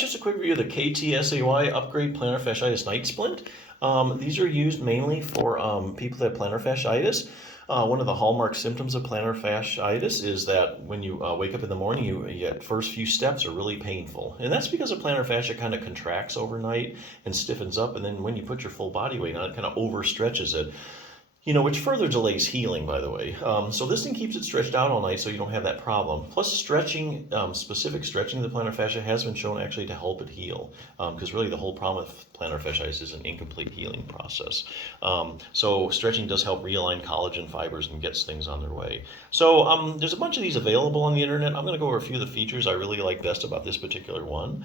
just a quick review of the KTSAY Upgrade Plantar Fasciitis Night Splint. These are used mainly for people that have plantar fasciitis. One of the hallmark symptoms of plantar fasciitis is that when you wake up in the morning, you first few steps are really painful. And that's because the plantar fascia kind of contracts overnight and stiffens up, and then when you put your full body weight on it, kind of overstretches it. Which further delays healing, by the way. So this thing keeps it stretched out all night so you don't have that problem. Plus stretching, specific stretching of the plantar fascia has been shown actually to help it heal. Because really the whole problem with plantar fasciitis is an incomplete healing process. So stretching does help realign collagen fibers and gets things on their way. So there's a bunch of these available on the internet. I'm going to go over a few of the features I really like best about this particular one.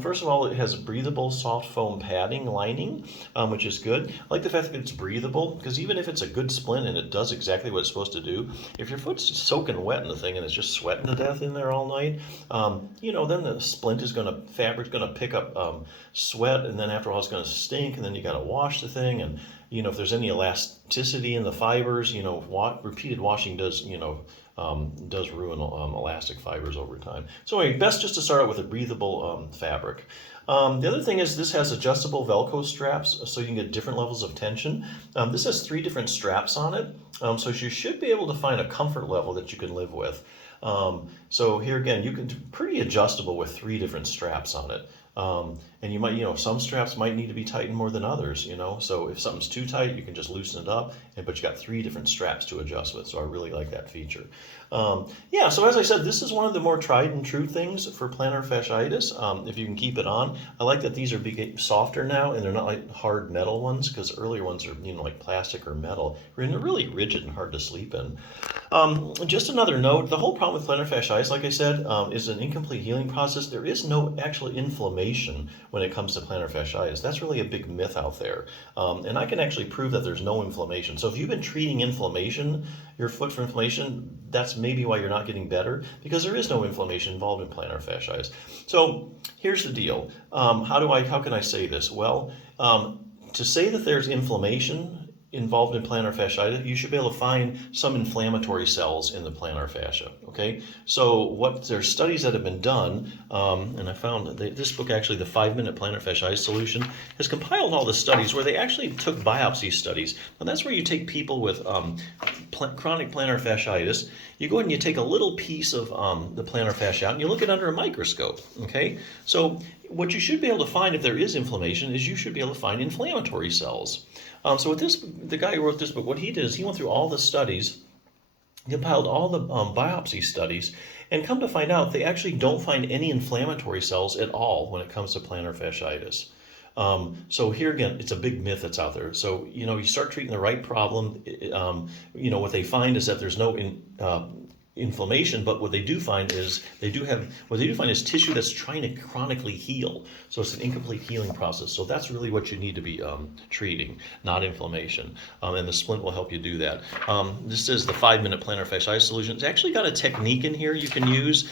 First of all, it has a breathable soft foam padding lining, which is good. I like the fact that it's breathable, because even if it's a good splint and it does exactly what it's supposed to do, if your foot's soaking wet in the thing and it's just sweating to death in there all night, then the splint is fabric's gonna pick up sweat, and then after a while it's gonna stink, and then you gotta wash the thing, and if there's any elasticity in the fibers, repeated washing does ruin elastic fibers over time. So anyway, best just to start out with a breathable fabric. The other thing is this has adjustable Velcro straps, so you can get different levels of tension. This has 3 different straps on it, so you should be able to find a comfort level that you can live with. So here again, you can pretty adjustable with 3 different straps on it. And you might, some straps might need to be tightened more than others, so if something's too tight, you can just loosen it up, but you got 3 different straps to adjust with, so I really like that feature. So as I said, this is one of the more tried and true things for plantar fasciitis, if you can keep it on. I like that these are softer now, and they're not like hard metal ones, because earlier ones are, like plastic or metal, and they're really rigid and hard to sleep in. Just another note, the whole problem with plantar fasciitis, like I said, is an incomplete healing process. There is no actual inflammation when it comes to plantar fasciitis. That's really a big myth out there. And I can actually prove that there's no inflammation. So if you've been treating inflammation, your foot for inflammation, that's maybe why you're not getting better, because there is no inflammation involved in plantar fasciitis. So here's the deal. How can I say this? Well, to say that there's inflammation involved in plantar fasciitis, you should be able to find some inflammatory cells in the plantar fascia, okay? So there's studies that have been done, and I found that this book, actually, the 5-Minute Plantar Fasciitis Solution, has compiled all the studies where they actually took biopsy studies. And that's where you take people with chronic plantar fasciitis, you go ahead and you take a little piece of the plantar fascia out and you look at it under a microscope, okay? So what you should be able to find if there is inflammation is you should be able to find inflammatory cells. So with the guy who wrote this book, what he did is he went through all the studies, compiled all the biopsy studies, and come to find out they actually don't find any inflammatory cells at all when it comes to plantar fasciitis. So here again, it's a big myth that's out there. So, you start treating the right problem. What they find is that there's no inflammation, but what they do find is tissue that's trying to chronically heal. So it's an incomplete healing process. So that's really what you need to be treating, not inflammation. And the splint will help you do that. This is the 5-Minute Plantar Fasciitis Solution. It's actually got a technique in here you can use.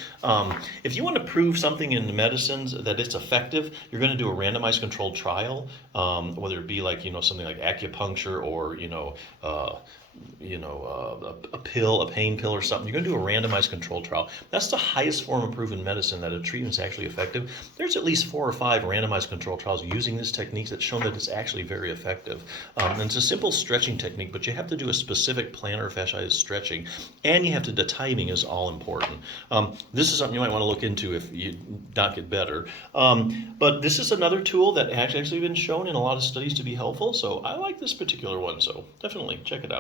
If you want to prove something in the medicines that it's effective, you're going to do a randomized controlled trial, whether it be like, something like acupuncture or, a pain pill or something. You're going to do a randomized controlled trial. That's the highest form of proven medicine that a treatment is actually effective. There's at least 4 or 5 randomized controlled trials using this technique that's shown that it's actually very effective. And it's a simple stretching technique, but you have to do a specific plantar fasciitis stretching, and the timing is all important. This is something you might want to look into if you not get better. But this is another tool that has actually been shown in a lot of studies to be helpful. So I like this particular one. So definitely check it out.